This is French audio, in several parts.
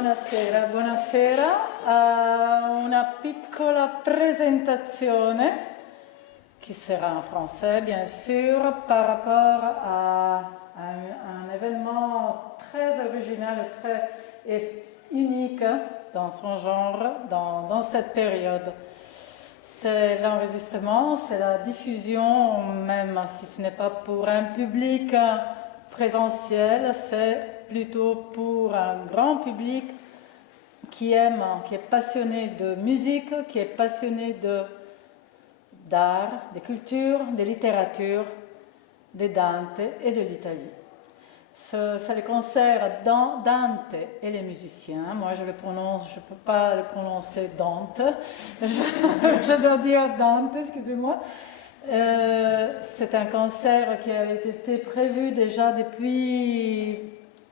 buonasera, buonasera a una piccola presentazione qui sera en français bien sûr par rapport à un événement très original et unique dans son genre dans cette période. C'est l'enregistrement, c'est la diffusion, même si ce n'est pas pour un public présentiel, c'est plutôt pour un grand public qui aime, qui est passionné de musique, qui est passionné d'art, de culture, de littérature, de Dante et de l'Italie. C'est le concert Dante et les musiciens. Moi, je ne peux pas le prononcer Dante. Je dois dire Dante, excusez-moi. C'est un concert qui avait été prévu déjà depuis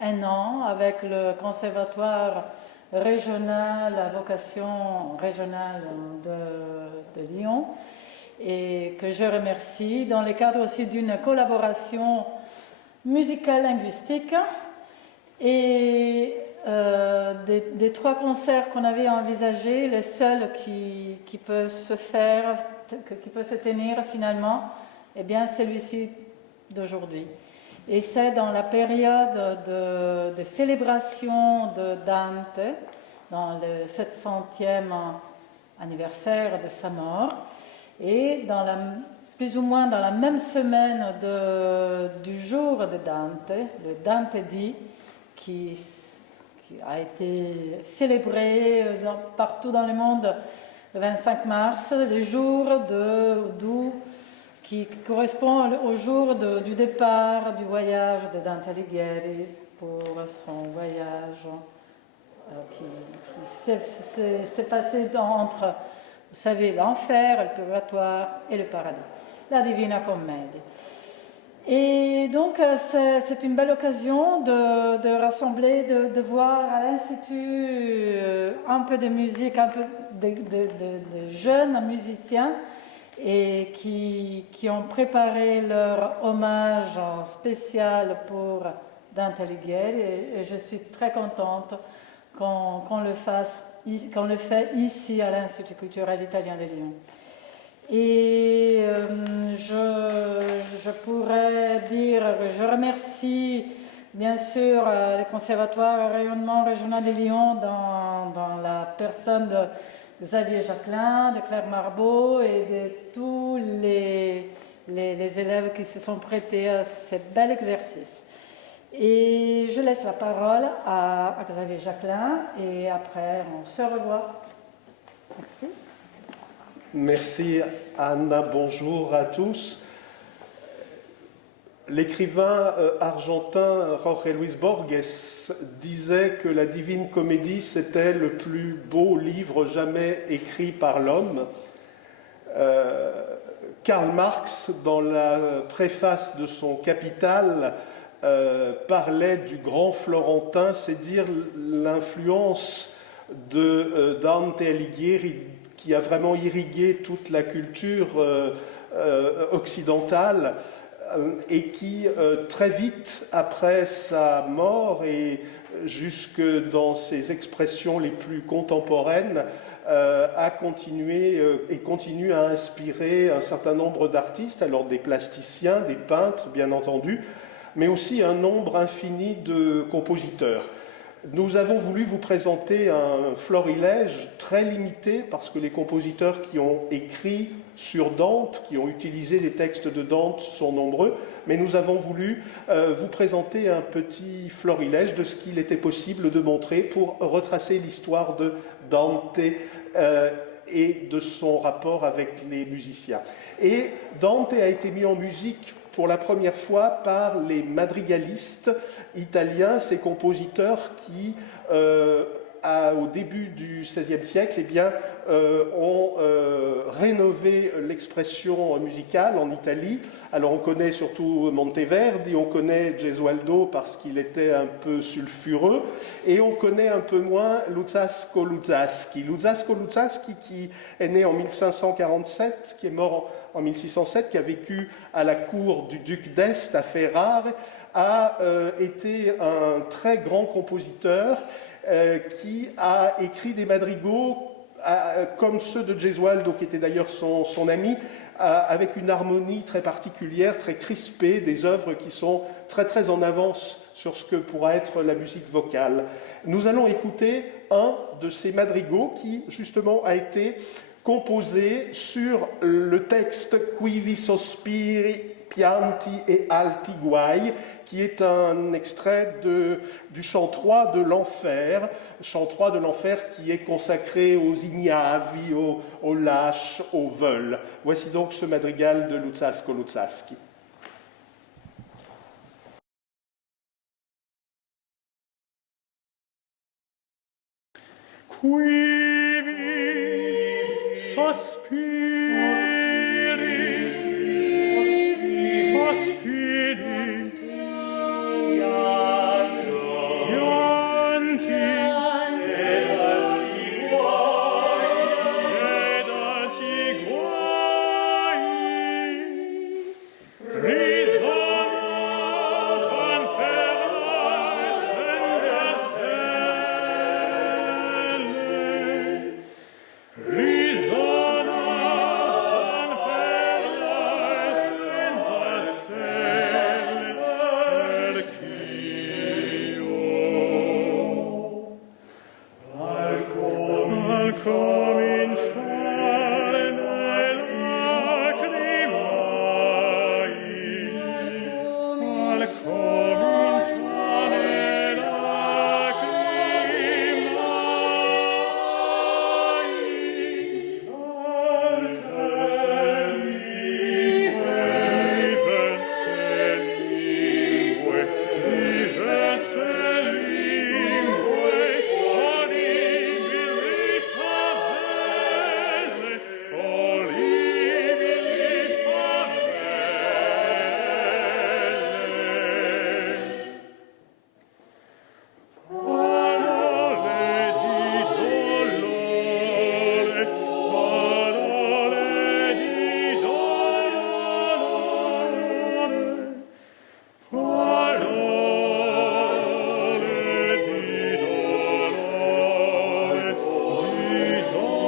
un an avec le conservatoire régional à vocation régionale de Lyon et que je remercie dans le cadre aussi d'une collaboration musicale linguistique et des trois concerts qu'on avait envisagés, le seul qui peut se tenir finalement, eh bien celui-ci d'aujourd'hui. Et c'est dans la période de célébration de Dante, dans le 700e anniversaire de sa mort, et plus ou moins dans la même semaine du jour de Dante, le Dante Di, qui a été célébré partout dans le monde le 25 mars, le jour qui correspond au jour du départ du voyage de Dante Alighieri pour son voyage qui s'est passé entre, vous savez, l'enfer, le purgatoire et le paradis, la Divina Commedia. Et donc c'est une belle occasion de rassembler, de voir à l'Institut un peu de musique, un peu de jeunes musiciens et qui ont préparé leur hommage spécial pour Dante Alighieri et je suis très contente qu'on le fait ici à l'Institut culturel italien de Lyon. Et je pourrais dire que je remercie bien sûr le Conservatoire Rayonnement Régional de Lyon dans la personne de Xavier Jacquelin, de Claire Marbeau et de tous les élèves qui se sont prêtés à ce bel exercice. Et je laisse la parole à Xavier Jacquelin et après on se revoit. Merci. Merci Anna, bonjour à tous. L'écrivain argentin Jorge Luis Borges disait que la Divine Comédie c'était le plus beau livre jamais écrit par l'homme. Karl Marx, dans la préface de son Capital, parlait du grand Florentin, c'est dire l'influence de Dante Alighieri qui a vraiment irrigué toute la culture occidentale et qui, très vite après sa mort et jusque dans ses expressions les plus contemporaines, a continué et continue à inspirer un certain nombre d'artistes, alors des plasticiens, des peintres bien entendu, mais aussi un nombre infini de compositeurs. Nous avons voulu vous présenter un florilège très limité parce que les compositeurs qui ont écrit sur Dante, qui ont utilisé les textes de Dante sont nombreux, mais nous avons voulu vous présenter un petit florilège de ce qu'il était possible de montrer pour retracer l'histoire de Dante et de son rapport avec les musiciens. Et Dante a été mis en musique pour la première fois par les madrigalistes italiens, ces compositeurs qui, au début du XVIe siècle, eh bien, ont rénové l'expression musicale en Italie. Alors on connaît surtout Monteverdi, on connaît Gesualdo parce qu'il était un peu sulfureux, et on connaît un peu moins Luzzasco Luzzaschi. Luzzasco Luzzaschi qui est né en 1547, qui est mort en 1607, qui a vécu à la cour du duc d'Este à Ferrare, a été un très grand compositeur qui a écrit des madrigaux comme ceux de Gesualdo, qui était d'ailleurs son ami, avec une harmonie très particulière, très crispée, des œuvres qui sont très très en avance sur ce que pourra être la musique vocale. Nous allons écouter un de ces madrigaux qui justement a été composé sur le texte Quivi sospiri pianti e alti guai, qui est un extrait du chant 3 de l'enfer, chant 3 de l'enfer qui est consacré aux ignavi, aux lâches, aux veules. Voici donc ce madrigal de Luzzasco Luzzaschi. Quivi sospiri, pianti, ed alti guai, risonavan per le senza stelle, risonavan per le senza stelle, perch'io al cominciare le lacrimai, al cominciare le lacrimai, diverse lingue, orribili favelle, parole di dolore, parole di dolore, parole di dolore.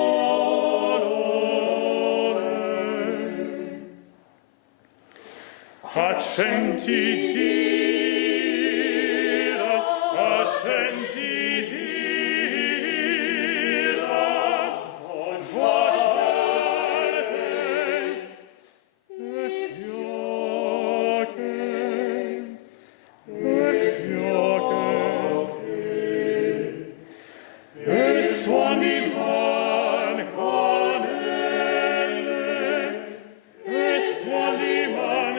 Accenti d'ira, accenti d'ira, voce alte e fioche, e suoni manconelle, e suoni manconelle.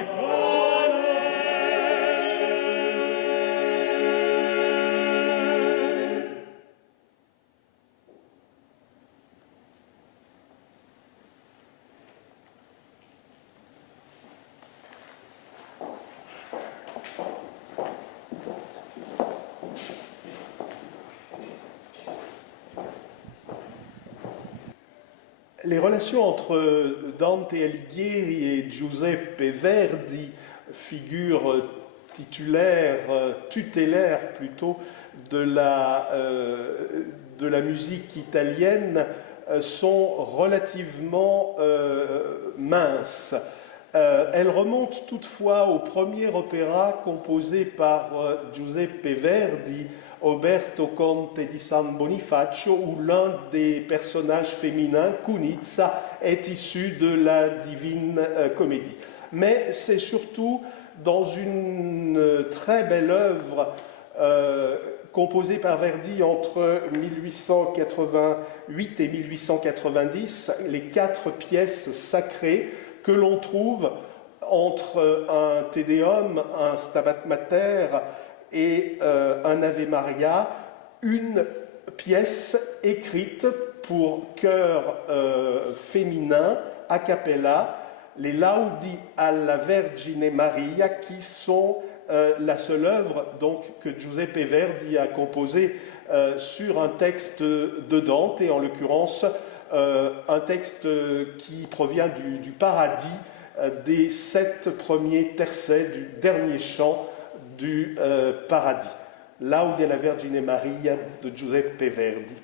Les relations entre Dante Alighieri et Giuseppe Verdi, figure tutélaire plutôt, de la musique italienne, sont relativement minces. Elles remontent toutefois au premier opéra composé par Giuseppe Verdi, Oberto Conte di San Bonifacio, où l'un des personnages féminins, Cunizza, est issu de la Divine Comédie. Mais c'est surtout dans une très belle œuvre composée par Verdi entre 1888 et 1890, les 4 pièces sacrées que l'on trouve entre un Te Deum, un Stabat Mater et un Ave Maria, une pièce écrite pour chœur féminin a cappella, les Laudi alla Vergine Maria, qui sont la seule œuvre donc, que Giuseppe Verdi a composée sur un texte de Dante, et en l'occurrence un texte qui provient du Paradis, des 7 premiers tercets du dernier chant du Paradis. Laude alla Vergine Maria de Giuseppe Verdi.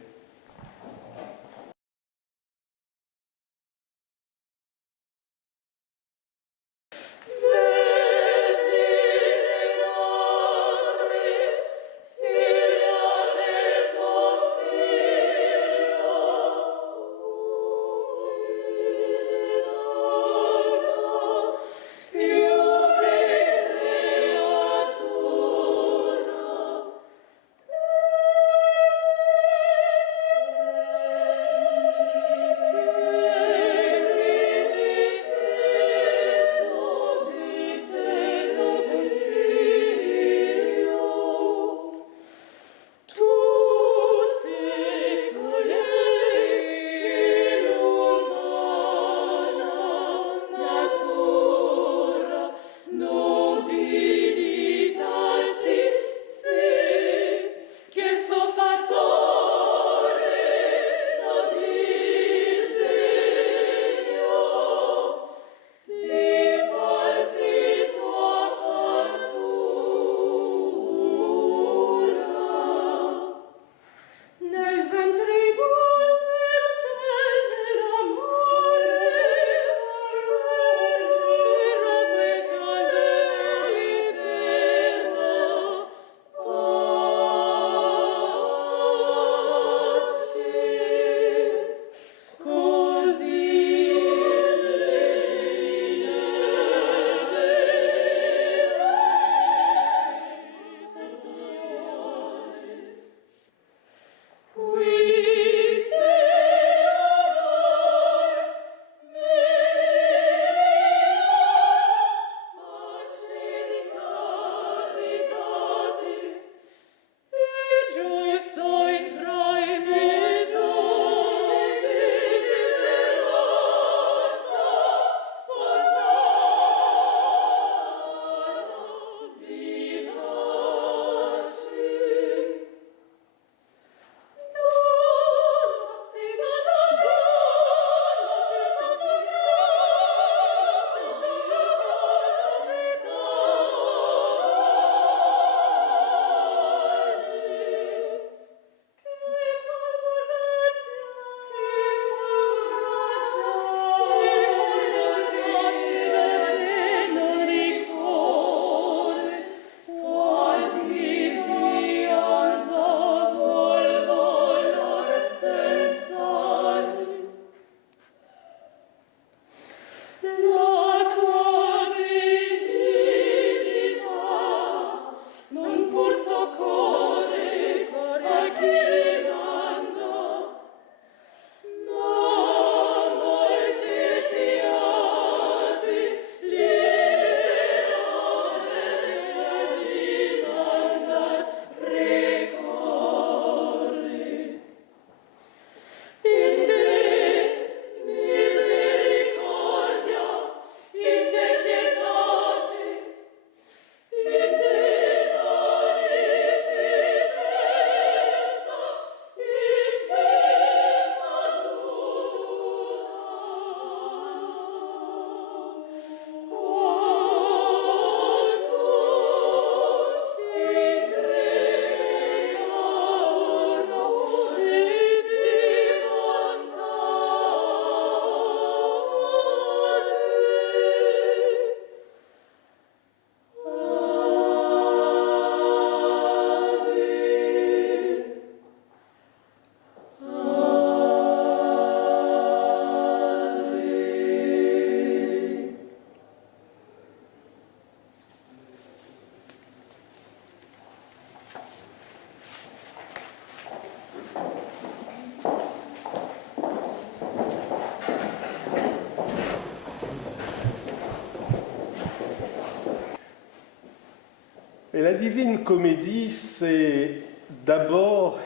Et la Divine Comédie, c'est d'abord,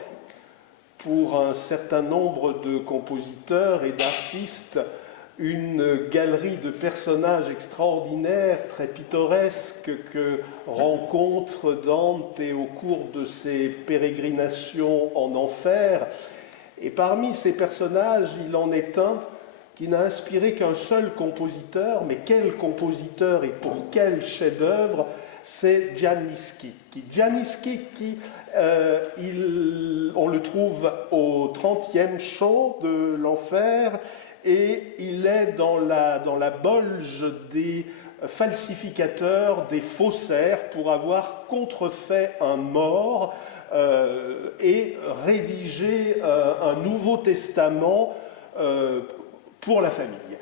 pour un certain nombre de compositeurs et d'artistes, une galerie de personnages extraordinaires, très pittoresques, que rencontre Dante au cours de ses pérégrinations en enfer. Et parmi ces personnages, il en est un qui n'a inspiré qu'un seul compositeur, mais quel compositeur et pour quel chef-d'œuvre? c'est Gianni Schicchi. Gianni Schicchi, on le trouve au 30e chant de l'enfer et il est dans la bolge des falsificateurs, des faussaires pour avoir contrefait un mort et rédigé un Nouveau Testament pour la famille.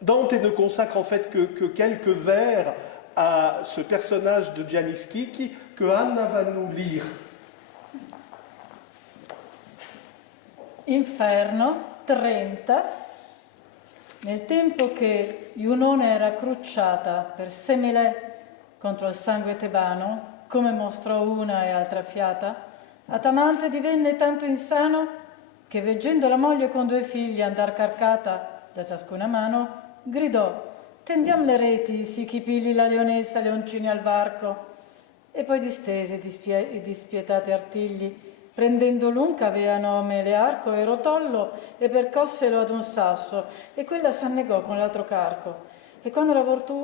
Dante ne consacre en fait que quelques vers à ce personnage de Gianni Schicchi que Anna va nous lire. Inferno 30. Nel tempo che Iunone era crucciata per Semele contro il sangue tebano, come mostrò una e altra fiata, Atamante divenne tanto insano che, veggendo la moglie con 2 figli andar carcata da ciascuna mano, gridò: «Tendiam le reti, sì chi pigli la leonessa leoncini al varco». E poi distese i dispietati artigli, prendendo l'un che avea nome Learco e Rotollo, e percosselo ad un sasso, e quella s'annegò con l'altro carco. E quando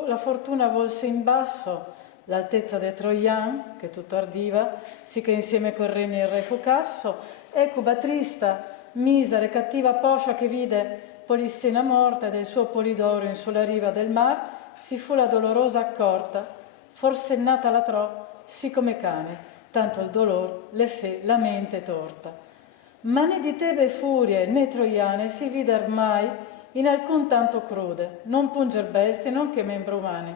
la fortuna volse in basso l'altezza de Troian, che tutto ardiva, sì che insieme col regno il re fu casso, Ecuba trista, misera e cattiva poscia che vide Polissena morta e del suo Polidoro in sulla riva del mar, si fu la dolorosa accorta, forsennata la tro, sì come cane, tanto il dolor le fe la mente torta. Ma né di Tebe furie né troiane si vider mai in alcun tanto crude, non punger bestie, non che membra umane,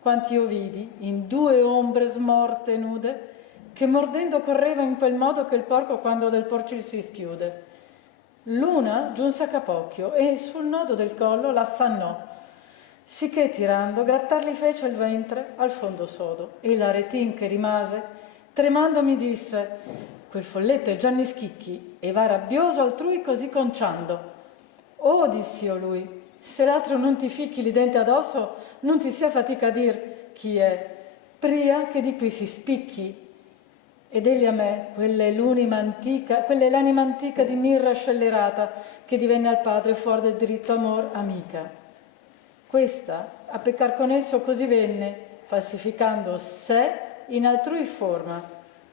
quanti io vidi in 2 ombre smorte e nude, che mordendo correva in quel modo che il porco quando del porcil si schiude. L'una giunse a capocchio e sul nodo del collo l'assannò, sicché tirando grattarli fece il ventre al fondo sodo, e la retin che rimase tremando mi disse: «Quel folletto è Gianni Schicchi e va rabbioso altrui così conciando». «Oh», diss'io lui, «se l'altro non ti ficchi li denti addosso, non ti sia fatica a dir chi è, pria che di qui si spicchi». Ed egli a me, quella è l'anima antica di mirra scellerata, che divenne al padre fuor del diritto amor amica. Questa, a peccar con esso così venne, falsificando sé in altrui forma,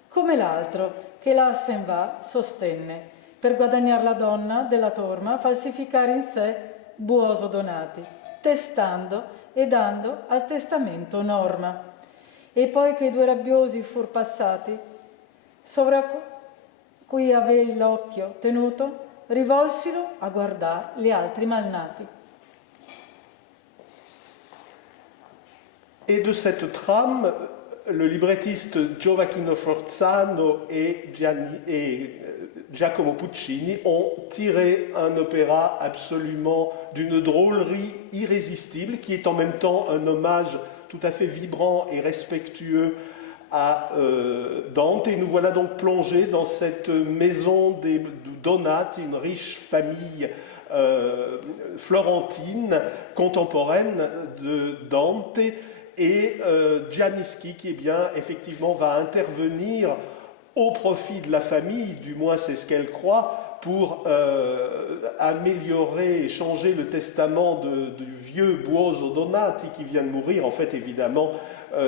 come l'altro, che là sen va, sostenne, per guadagnar la donna della torma, falsificare in sé buoso donati, testando e dando al testamento norma. E poi che i 2 rabbiosi fur passati, sovra cui avei l'occhio tenuto, rivolsilo a guardar gli altri malnati. Et de cette trame, le librettiste Gioacchino Forzano et Giacomo Puccini ont tiré un opéra absolument d'une drôlerie irrésistible, qui est en même temps un hommage tout à fait vibrant et respectueux à Dante. Et nous voilà donc plongés dans cette maison des Donati, une riche famille florentine, contemporaine de Dante. Et Gianni Schicchi, eh bien, effectivement, va intervenir au profit de la famille, du moins c'est ce qu'elle croit, pour améliorer et changer le testament du vieux Buoso Donati qui vient de mourir. En fait, évidemment,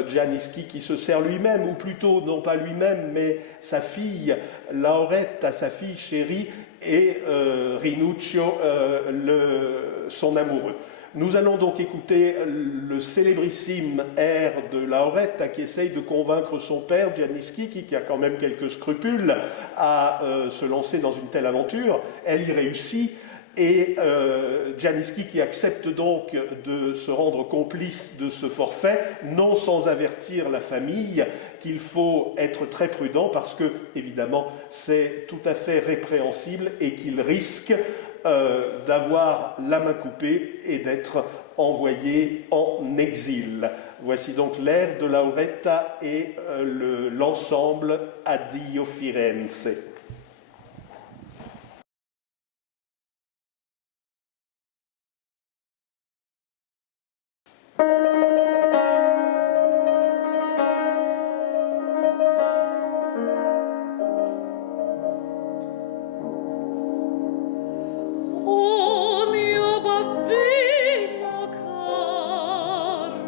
Gianni Schicchi se sert lui-même, ou plutôt, non pas lui-même, mais sa fille, Lauretta, sa fille chérie, et Rinuccio, son amoureux. Nous allons donc écouter le célébrissime air de Lauretta qui essaye de convaincre son père, Gianni Schicchi, qui a quand même quelques scrupules à se lancer dans une telle aventure. Elle y réussit et Gianni Schicchi accepte donc de se rendre complice de ce forfait, non sans avertir la famille qu'il faut être très prudent parce que, évidemment, c'est tout à fait répréhensible et qu'il risque d'avoir la main coupée et d'être envoyé en exil. Voici donc l'air de Lauretta et l'ensemble Addio Firenze. Oh mio babbino caro,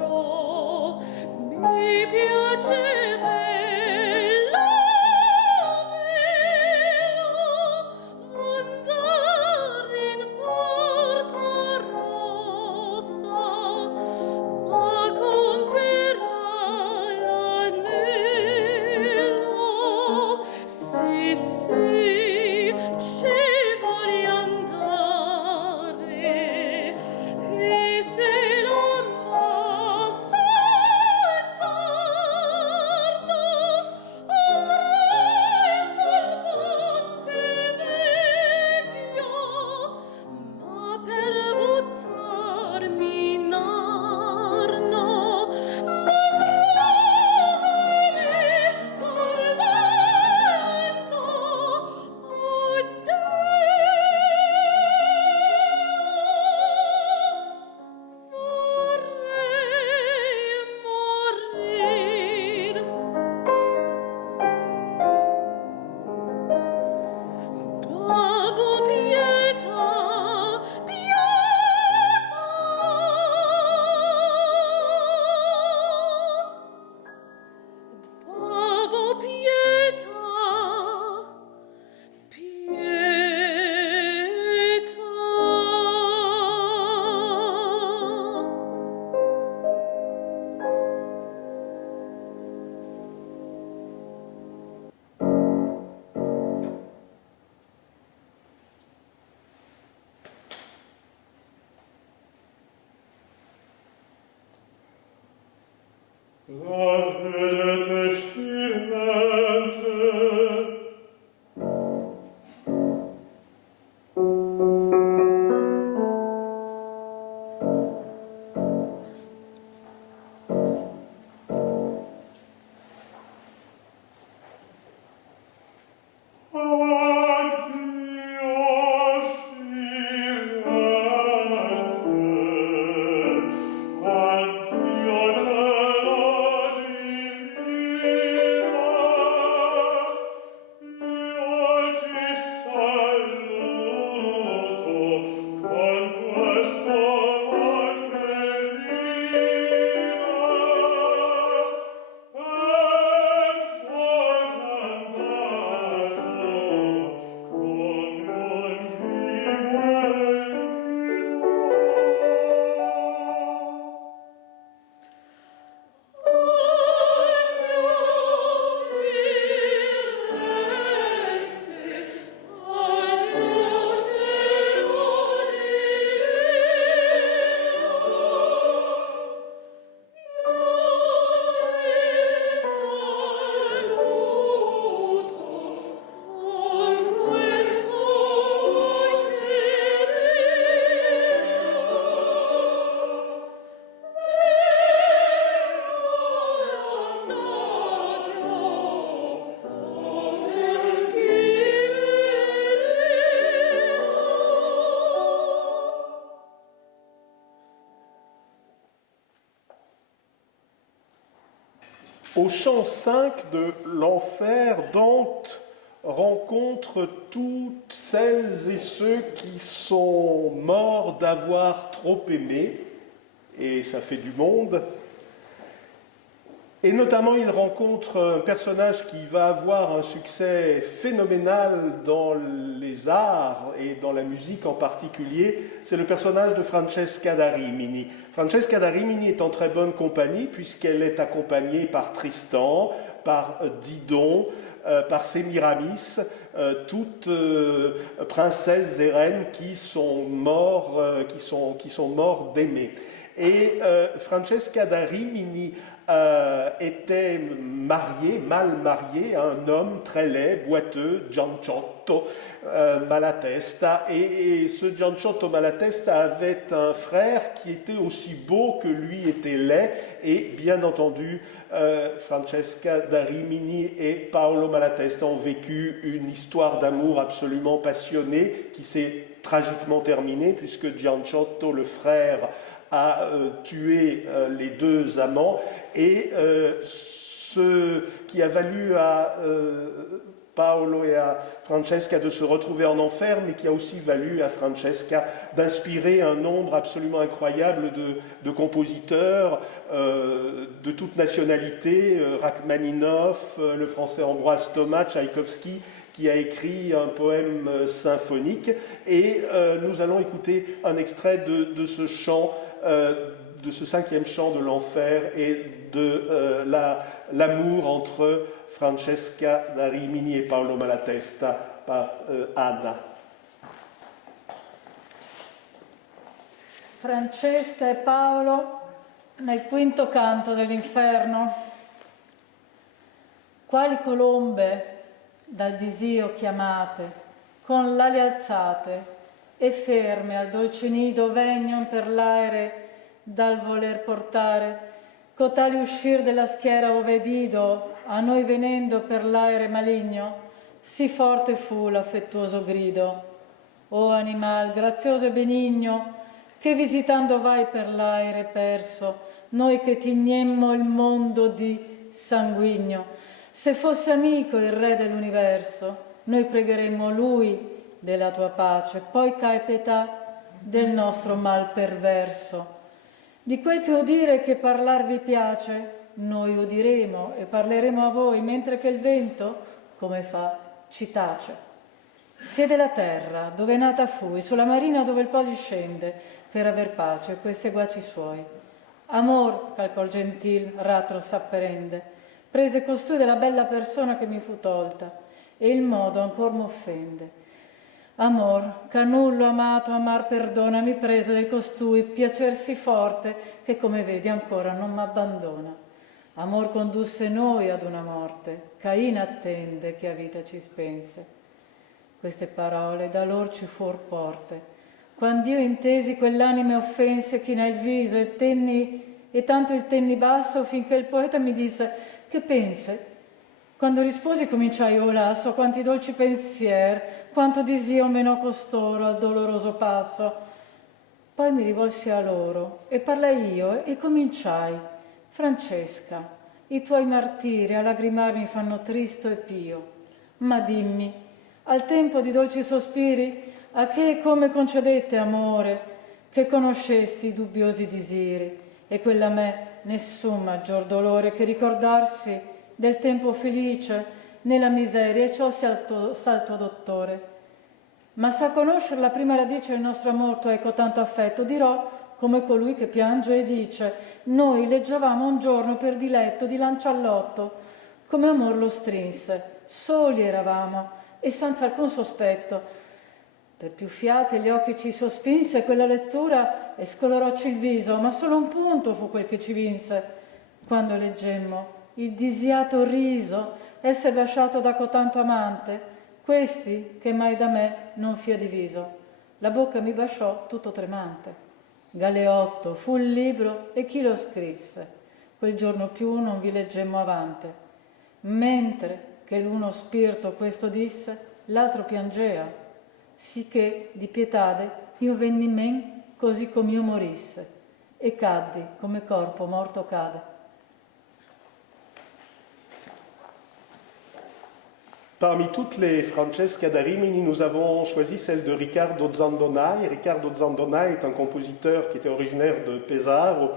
vedete Firenze. Au chant 5 de l'Enfer, Dante rencontre toutes celles et ceux qui sont morts d'avoir trop aimé, et ça fait du monde. Et notamment, il rencontre un personnage qui va avoir un succès phénoménal dans les arts et dans la musique en particulier, c'est le personnage de Francesca da Rimini. Francesca da Rimini est en très bonne compagnie puisqu'elle est accompagnée par Tristan, par Didon, par Sémiramis, toutes princesses et reines qui sont morts d'aimer. Et Francesca da Rimini était mariée, mal mariée, à un homme très laid, boiteux, Gianciotto Malatesta. Et ce Gianciotto Malatesta avait un frère qui était aussi beau que lui était laid. Et bien entendu, Francesca da Rimini et Paolo Malatesta ont vécu une histoire d'amour absolument passionnée qui s'est tragiquement terminée puisque Gianciotto, le frère, a tué les deux amants, et ce qui a valu à Paolo et à Francesca de se retrouver en enfer, mais qui a aussi valu à Francesca d'inspirer un nombre absolument incroyable de compositeurs de toute nationalité, Rachmaninoff, le français Ambroise Thomas, Tchaïkovski, qui a écrit un poème symphonique. Et nous allons écouter un extrait de ce chant, de ce 5e chant de l'Enfer et de l'amour entre Francesca da Rimini et Paolo Malatesta par Anna. Francesca e Paolo nel quinto canto dell'Inferno. Quali colombe dal disio chiamate, con l'ali alzate e ferme al dolce nido vegnon per l'aere dal voler portare, cotali uscir della schiera ove dido, a noi venendo per l'aere maligno, sì forte fu l'affettuoso grido. O animal grazioso e benigno, che visitando vai per l'aere perso, noi che tignemmo il mondo di sanguigno, se fosse amico il re dell'universo, noi pregheremmo lui della tua pace, poi c'hai pietà del nostro mal perverso. Di quel che udire e che parlar vi piace, noi udiremo e parleremo a voi, mentre che il vento, come fa, ci tace. Siede la terra, dove nata fui, sulla marina dove il po' discende, per aver pace coi seguaci suoi. Amor, calcò il gentil ratro s'apprende, prese costui della bella persona che mi fu tolta, e il modo ancor m'offende. Amor, canullo amato, amar perdona, mi prese del costui piacersi forte, che come vedi ancora non m'abbandona. Amor condusse noi ad una morte, Cain attende che a vita ci spense. Queste parole da lor ci fuor porte. Quand'io intesi quell'anime offense, china il viso e tanto il tenni basso, finché il poeta mi disse: che pense? Quando risposi cominciai, o lasso, quanti dolci pensier, quanto disio meno costoro al doloroso passo. Poi mi rivolsi a loro e parlai io e cominciai: Francesca, i tuoi martiri a lagrimar mi fanno tristo e pio. Ma dimmi, al tempo di dolci sospiri, a che e come concedette amore, che conoscesti i dubbiosi disiri, e quella me nessun maggior dolore che ricordarsi del tempo felice nella miseria, e ciò salto dottore. Ma sa conoscere la prima radice del nostro amor, tu ecco tanto affetto, dirò come colui che piange e dice: noi leggiavamo un giorno per diletto di lanciallotto, come amor lo strinse, soli eravamo e senza alcun sospetto. Per più fiate gli occhi ci sospinse quella lettura e scolorocci il viso, ma solo un punto fu quel che ci vinse, quando leggemmo il disiato riso esser lasciato da cotanto amante, questi che mai da me non fia diviso. La bocca mi basciò tutto tremante. Galeotto fu il libro e chi lo scrisse. Quel giorno più non vi leggemmo avante. Mentre che l'uno spirito questo disse, l'altro piangea, sicché di pietade io venni men così come io morisse, e caddi come corpo morto cade. Parmi toutes les Francesca da Rimini, nous avons choisi celle de Riccardo Zandonai. Riccardo Zandonai est un compositeur qui était originaire de Pesaro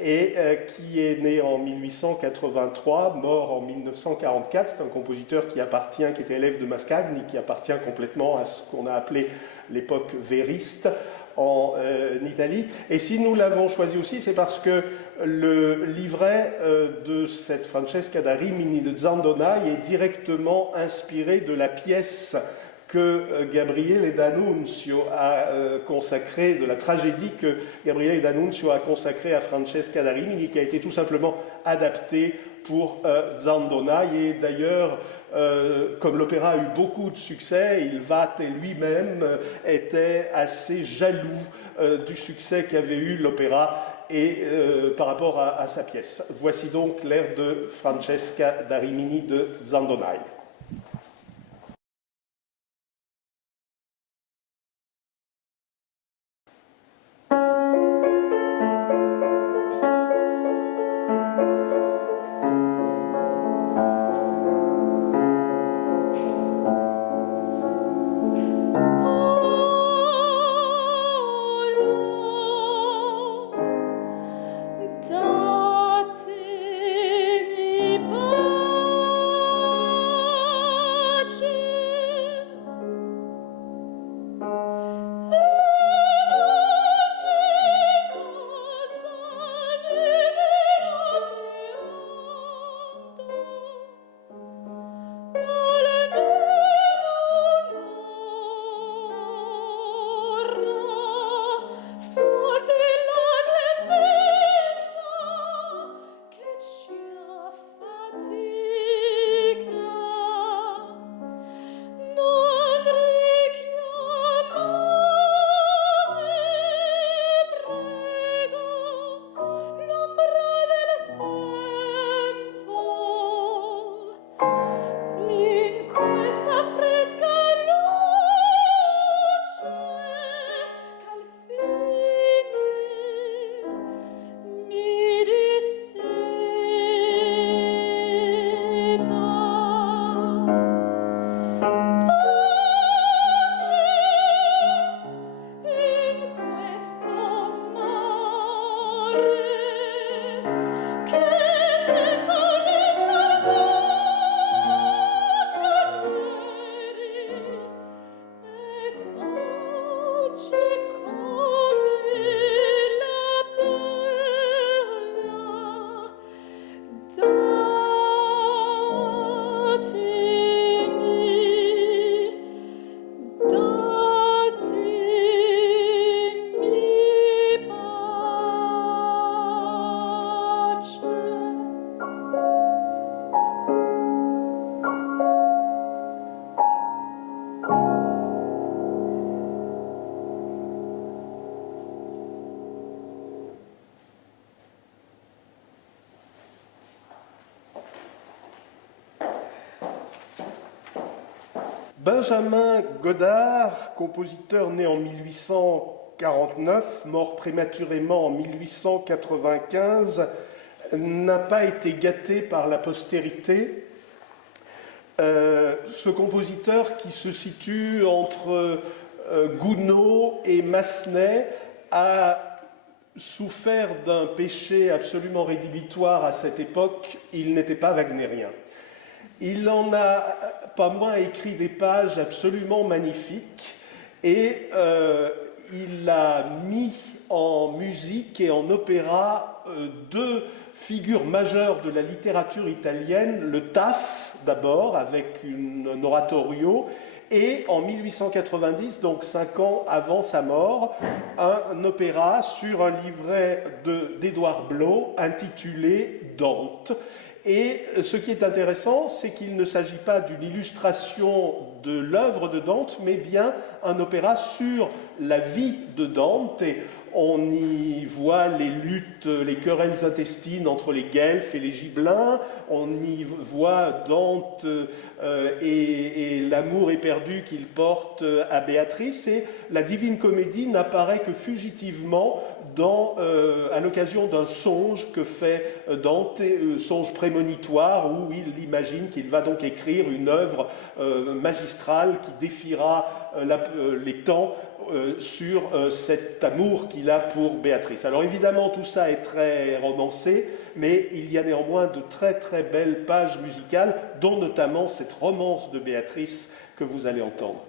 et qui est né en 1883, mort en 1944. C'est un compositeur qui était élève de Mascagni, qui appartient complètement à ce qu'on a appelé l'époque vériste en Italie. Et si nous l'avons choisi aussi, c'est parce que le livret de cette Francesca da Rimini de Zandonai est directement inspiré de la pièce que Gabriele D'Annunzio a consacrée, de la tragédie que Gabriele D'Annunzio a consacrée à Francesca da Rimini, qui a été tout simplement adaptée pour Zandonai. Et d'ailleurs, comme l'opéra a eu beaucoup de succès, il Vatte lui-même était assez jaloux du succès qu'avait eu l'opéra et par rapport à sa pièce. Voici donc l'air de Francesca da Rimini de Zandonai. Datemi pace. Benjamin Godard, compositeur né en 1849, mort prématurément en 1895, n'a pas été gâté par la postérité. Ce compositeur qui se situe entre Gounod et Massenet a souffert d'un péché absolument rédhibitoire à cette époque, il n'était pas wagnérien. Il en a pas moins écrit des pages absolument magnifiques et il a mis en musique et en opéra deux figures majeures de la littérature italienne, le Tasse d'abord avec un oratorio et en 1890, donc 5 ans avant sa mort, un opéra sur un livret d'Édouard Blot intitulé Dante. Et ce qui est intéressant, c'est qu'il ne s'agit pas d'une illustration de l'œuvre de Dante, mais bien un opéra sur la vie de Dante. Et on y voit les luttes, les querelles intestines entre les Guelfes et les Gibelins. On y voit Dante et l'amour éperdu qu'il porte à Béatrice. Et la Divine Comédie n'apparaît que fugitivement à l'occasion d'un songe que fait Dante, songe prémonitoire où il imagine qu'il va donc écrire une œuvre magistrale qui défiera les temps sur cet amour qu'il a pour Béatrice. Alors évidemment, tout ça est très romancé, mais il y a néanmoins de très très belles pages musicales, dont notamment cette romance de Béatrice que vous allez entendre.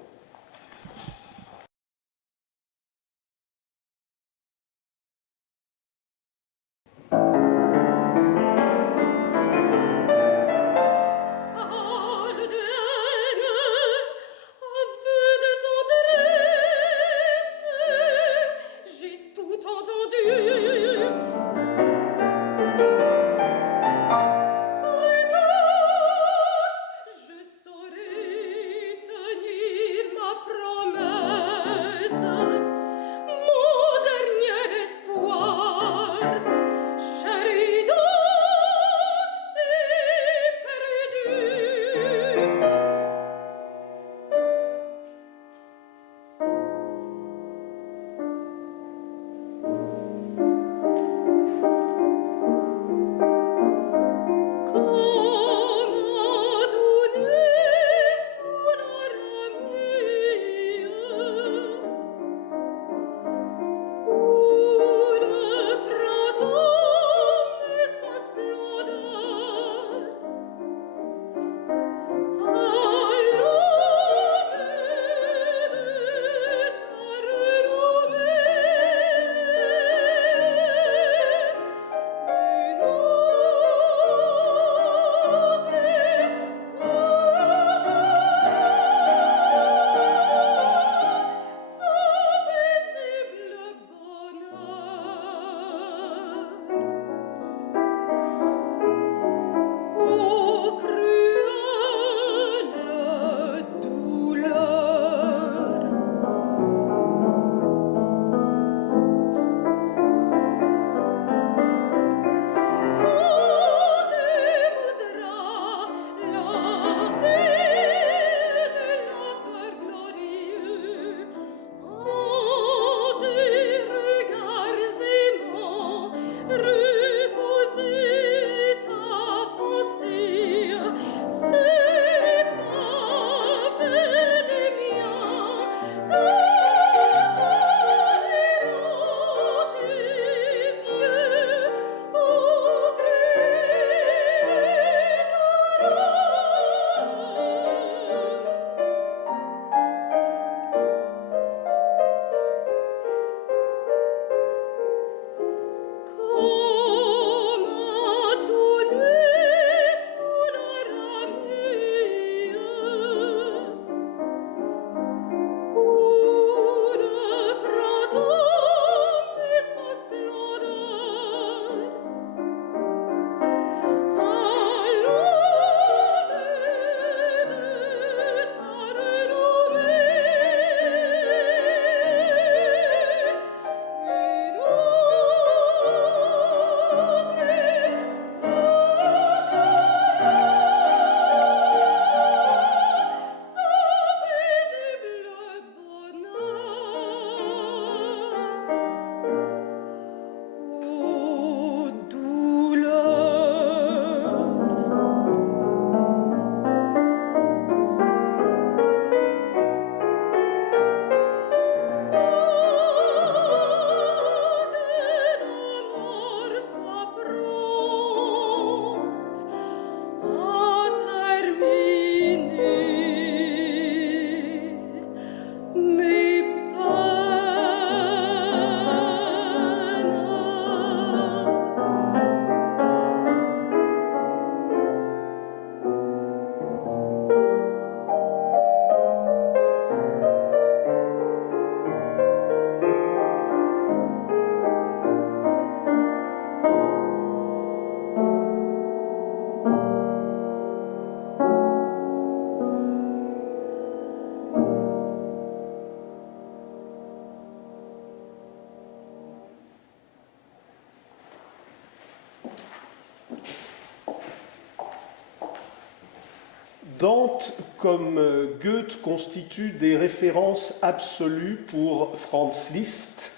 Oh Dante, comme Goethe, constitue des références absolues pour Franz Liszt.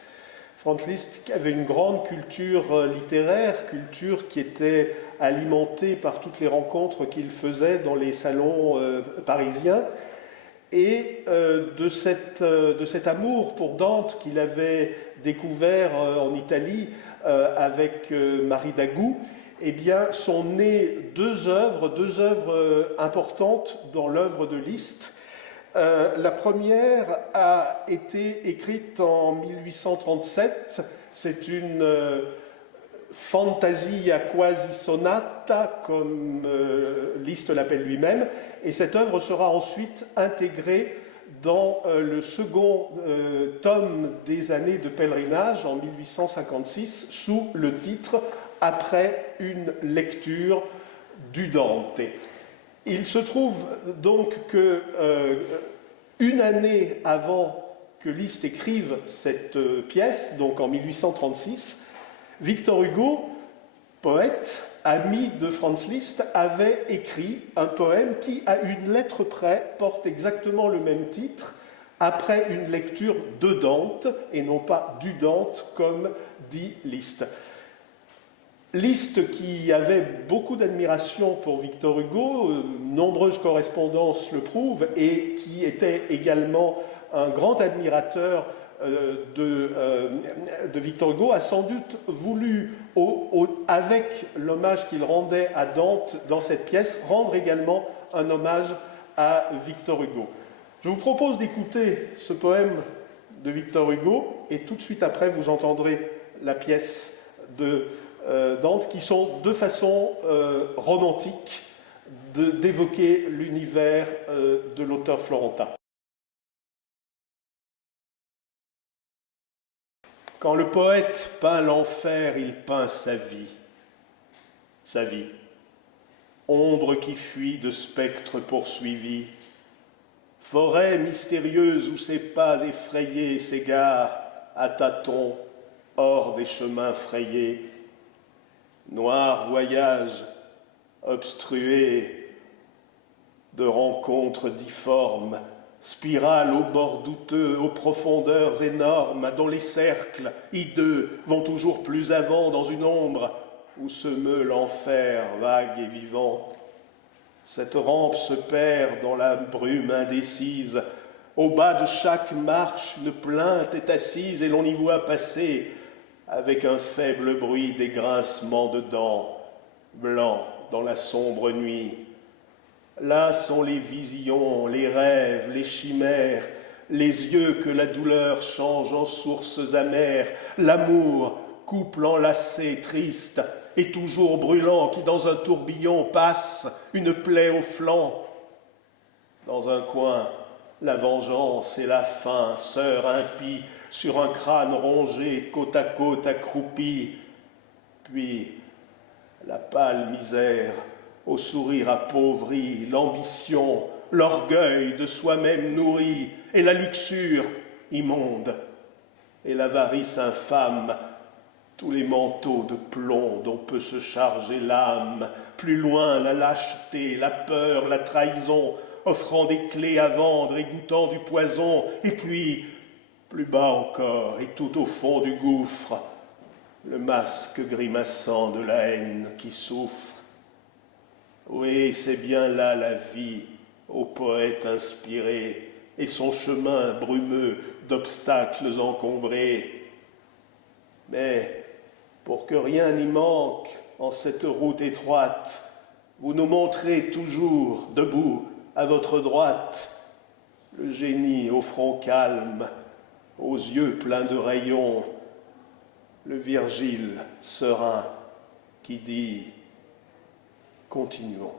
Franz Liszt avait une grande culture littéraire, culture qui était alimentée par toutes les rencontres qu'il faisait dans les salons parisiens. Et de cet amour pour Dante qu'il avait découvert en Italie avec Marie Dagout, eh bien, sont nées deux œuvres importantes dans l'œuvre de Liszt. La première a été écrite en 1837. C'est une fantasia quasi sonata, comme Liszt l'appelle lui-même, et cette œuvre sera ensuite intégrée dans le second tome des années de pèlerinage en 1856 sous le titre « Après une lecture du Dante ». Il se trouve donc que une année avant que Liszt écrive cette pièce, donc en 1836, Victor Hugo, poète, ami de Franz Liszt, avait écrit un poème qui, à une lettre près, porte exactement le même titre, après une lecture de Dante, et non pas du Dante, comme dit Liszt. Liszt, qui avait beaucoup d'admiration pour Victor Hugo, nombreuses correspondances le prouvent, et qui était également un grand admirateur de Victor Hugo, a sans doute voulu, avec l'hommage qu'il rendait à Dante dans cette pièce, rendre également un hommage à Victor Hugo. Je vous propose d'écouter ce poème de Victor Hugo, et tout de suite après, vous entendrez la pièce de Dante, qui sont deux façons romantiques d'évoquer l'univers de l'auteur florentin. Quand le poète peint l'enfer, il peint sa vie. Sa vie. Ombre qui fuit de spectres poursuivis. Forêt mystérieuse où ses pas effrayés s'égarent à tâtons hors des chemins frayés. Noir voyage obstrué de rencontres difformes, spirale aux bords douteux, aux profondeurs énormes, dont les cercles, hideux, vont toujours plus avant dans une ombre où se meut l'enfer vague et vivant. Cette rampe se perd dans la brume indécise. Au bas de chaque marche, une plainte est assise et l'on y voit passer, avec un faible bruit, des grincements de dents, blancs dans la sombre nuit. Là sont les visions, les rêves, les chimères, les yeux que la douleur change en sources amères, l'amour, couple enlacé, triste, et toujours brûlant, qui dans un tourbillon passe, une plaie au flanc. Dans un coin, la vengeance et la faim, sœurs impies, sur un crâne rongé, côte à côte accroupi. Puis, la pâle misère, au sourire appauvri, l'ambition, l'orgueil de soi-même nourri, et la luxure immonde, et l'avarice infâme, tous les manteaux de plomb dont peut se charger l'âme, plus loin la lâcheté, la peur, la trahison, offrant des clés à vendre et goûtant du poison, et puis, plus bas encore, et tout au fond du gouffre, le masque grimaçant de la haine qui souffre. Oui, c'est bien là la vie, au poète inspiré, et son chemin brumeux d'obstacles encombrés. Mais, pour que rien n'y manque en cette route étroite, vous nous montrez toujours, debout, à votre droite, le génie au front calme, aux yeux pleins de rayons, le Virgile serein qui dit « Continuons ».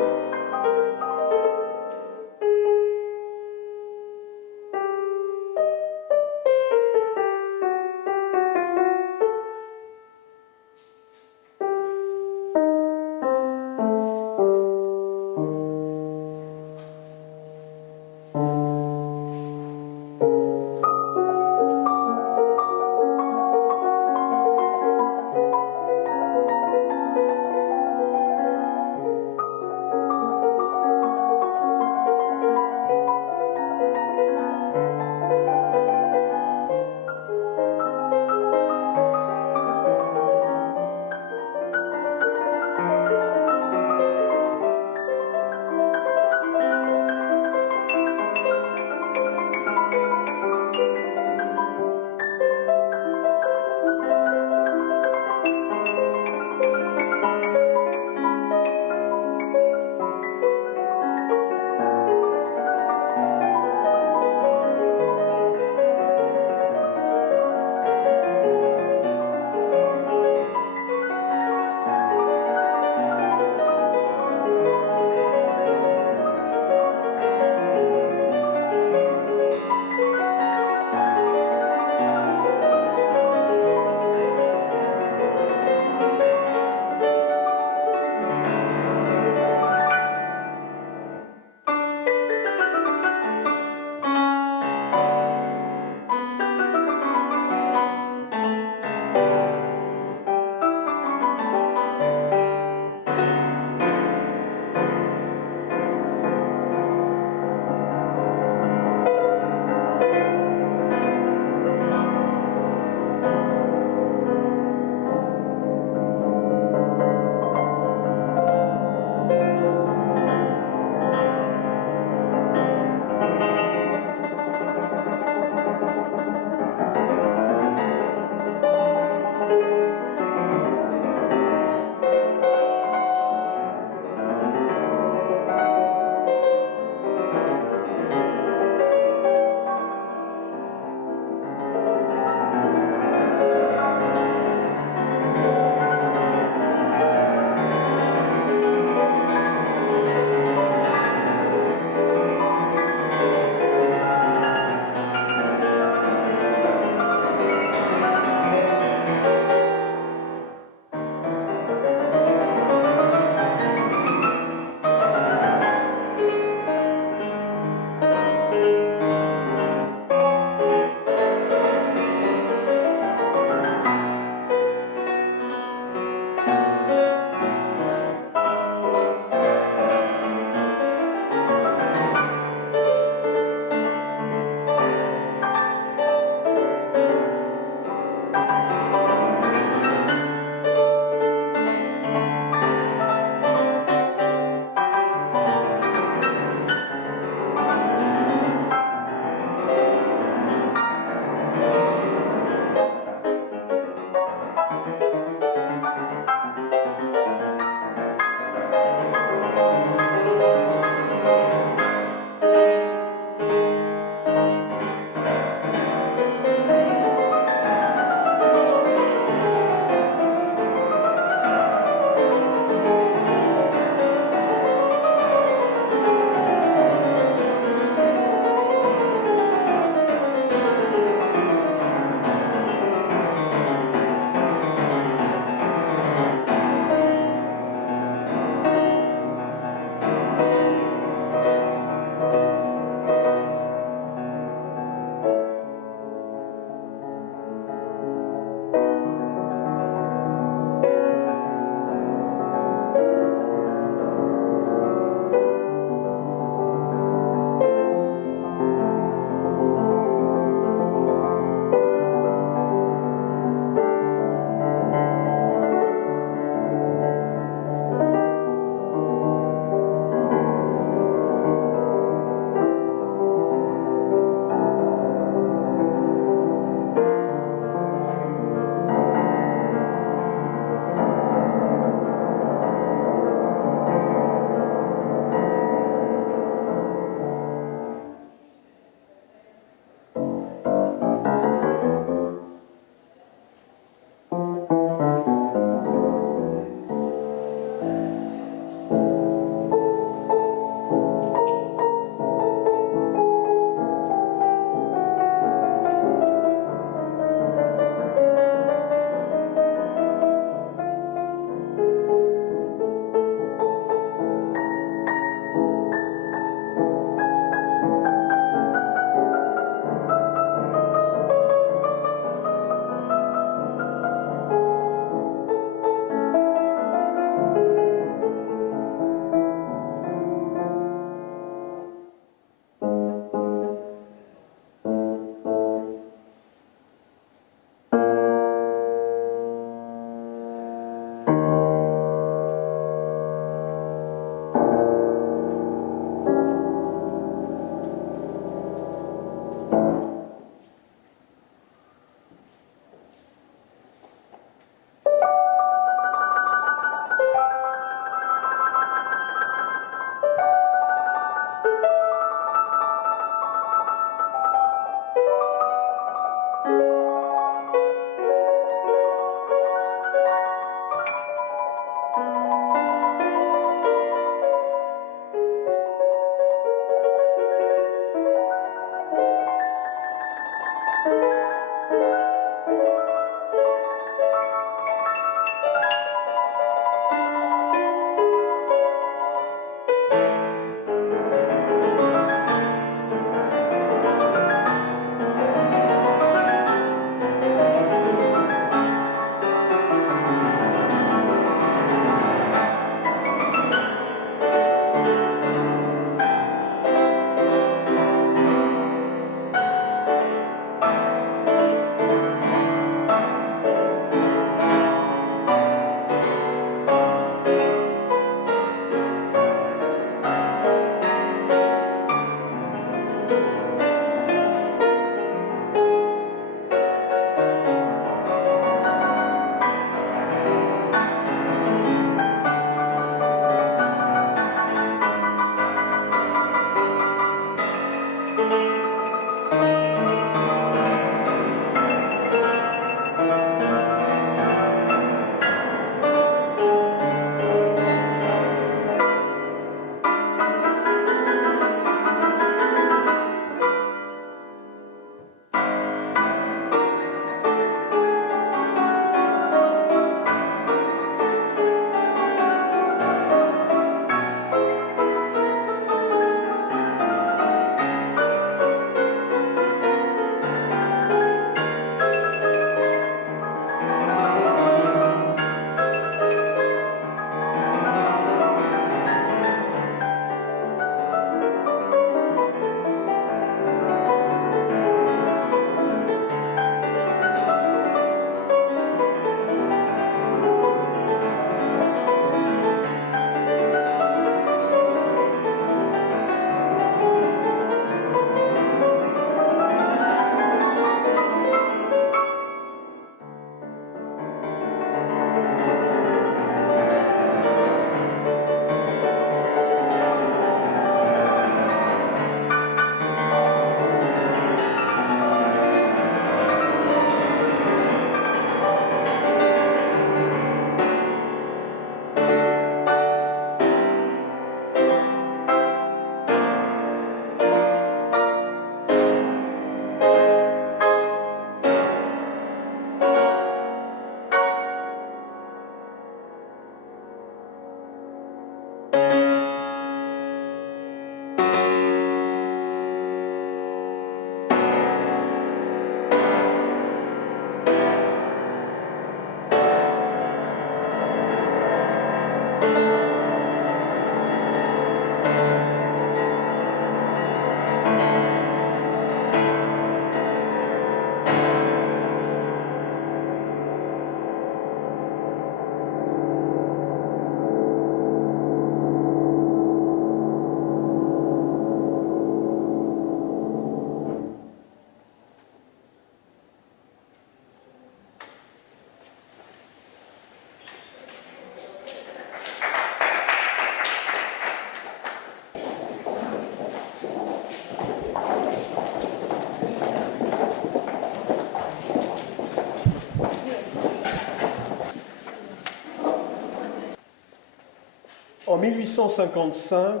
en 1855,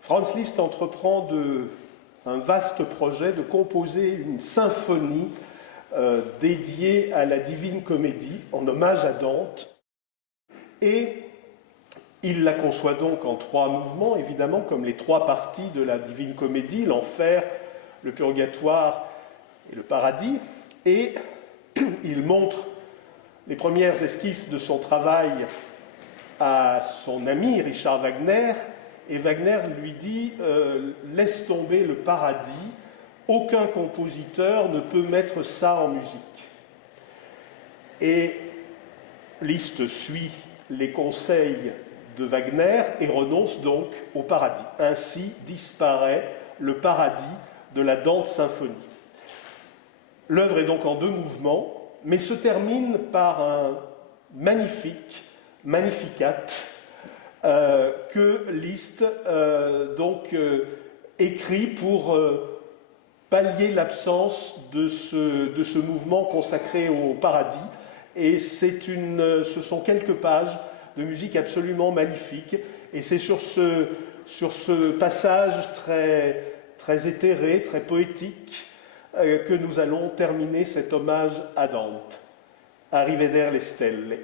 Franz Liszt entreprend un vaste projet de composer une symphonie dédiée à la Divine Comédie, en hommage à Dante. Et il la conçoit donc en 3 mouvements, évidemment, comme les 3 parties de la Divine Comédie, l'enfer, le purgatoire et le paradis. Et il montre les premières esquisses de son travail à son ami Richard Wagner, et Wagner lui dit « Laisse tomber le paradis, aucun compositeur ne peut mettre ça en musique. » Et Liszt suit les conseils de Wagner et renonce donc au paradis. Ainsi disparaît le paradis de la Dante symphonie. L'œuvre est donc en 2 mouvements, mais se termine par un magnifique Magnificat que Liszt écrit pour pallier l'absence de ce mouvement consacré au paradis. Et ce sont quelques pages de musique absolument magnifique. Et c'est sur ce passage très, très éthéré, très poétique, que nous allons terminer cet hommage à Dante. Arrivederci le stelle.